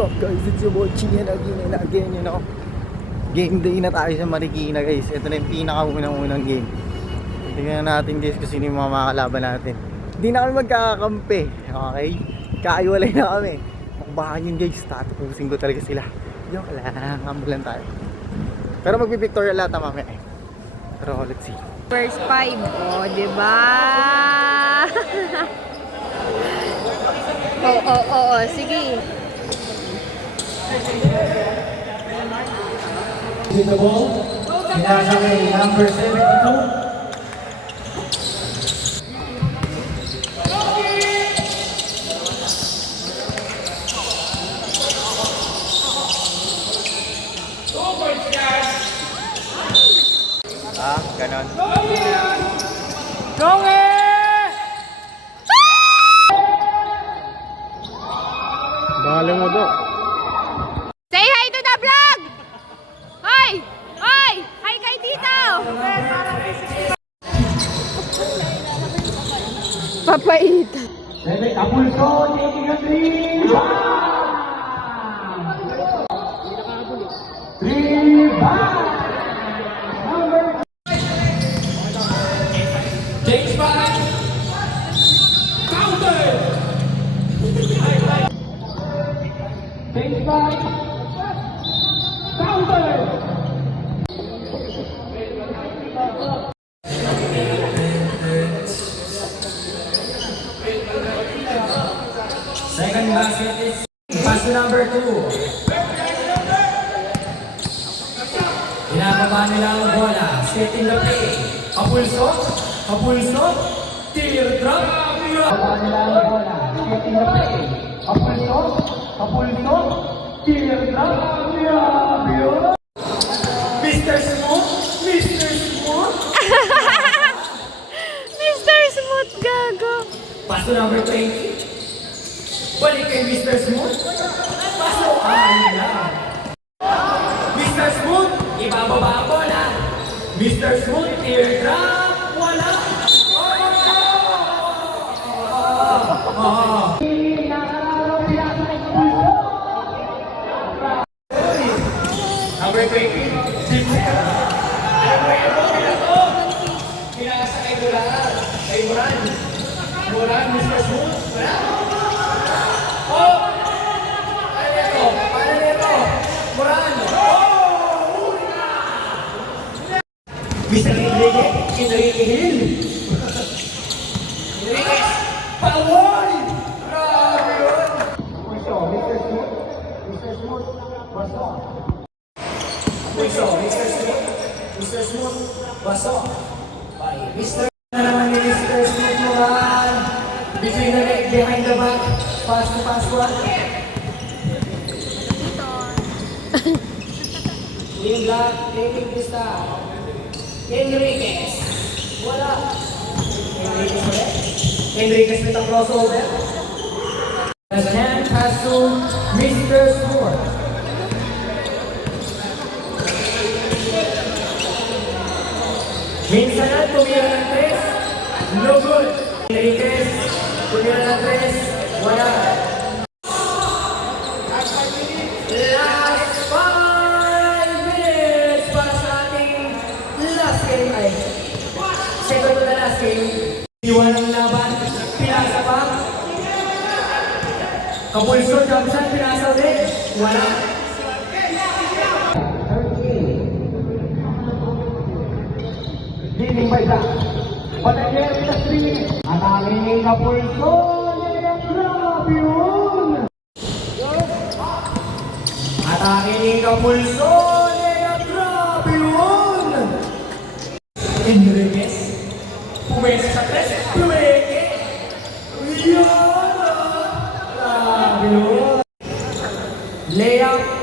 up guys? It's your boy Chian again, you know. Game day na tayo sa Marikina guys. Ito na yung pinakaunang game. Tingnan natin guys kung sino yung mga makakalaban natin. Hindi na kami magkakakampi, okay? Kaiwalay na kami. Makbahan yun guys, tatapusin ko talaga sila. Joke lang, hambulan tayo. Pero magpipictorial lahat na mamaya eh. Pero let's see. First 5, oh, diba? Oo, sige. With the ball, pinasakay number 72. Ganon. Bale mo do. Say hi to the vlog! Hoy! Hoy! Hi kay Tito! Papait. Siyempre, kapulso, taking a three. Three, James back. Counter. James back. Counter. Second basket is pass to number 2. Ginagawa nila ang bola. Set in the play. Kapulso. Kapulso, teardrop, ginagawa nila ang bola. Set in the play. Kapulso, kapulso, teardrop, Mr. Smooth, Mr. Smooth. Mr. Smooth, gago. Paso number 20. Balik kay Mr. Smooth. Paso, na. Mr. Smooth, ibababa ang bola. Mr. Smooth, teardrop. Wala! Number 20, Jimsel. Alam mo yan po, pinato. Pinasa kay Duran. Kay Moran. Moran, Mr. Smooth. Wala. Oh! Ano nito? Paano nito? Moran. Oh! Mr. Enrique Hill. Enriquez. Pawon! Grabe yun! Puso, Mr. Smooth. Mr. Smooth. Baso. Puso, Mr. Smooth. Mr. Smooth. Baso. Bye. Mr. Na naman ni Mr. Smooth Moran. Between the leg, behind the back. Pass to pass one. Team Black, taking this time. Enriquez. Wala. Enriquez ulit. Enriquez with a crossover. As an hand pass to Mr. Smooth. Minsan tumira ng 3. No good. Enriquez. Tumira ng 3. Wala. Last 5 minutes para sa ating last game ay second to the last game. Iwan ang laban, pinasa pa. Kapulso, jump shot, pinasa ulit. Wala. Leading by Black. Patagyer with a 3. At aming Kapulso, grabe yun. At aming Kapulso, grabe yun. Enriquez. Pumesa sa 3. Pumeke. Yan. Grabe yun. Layup.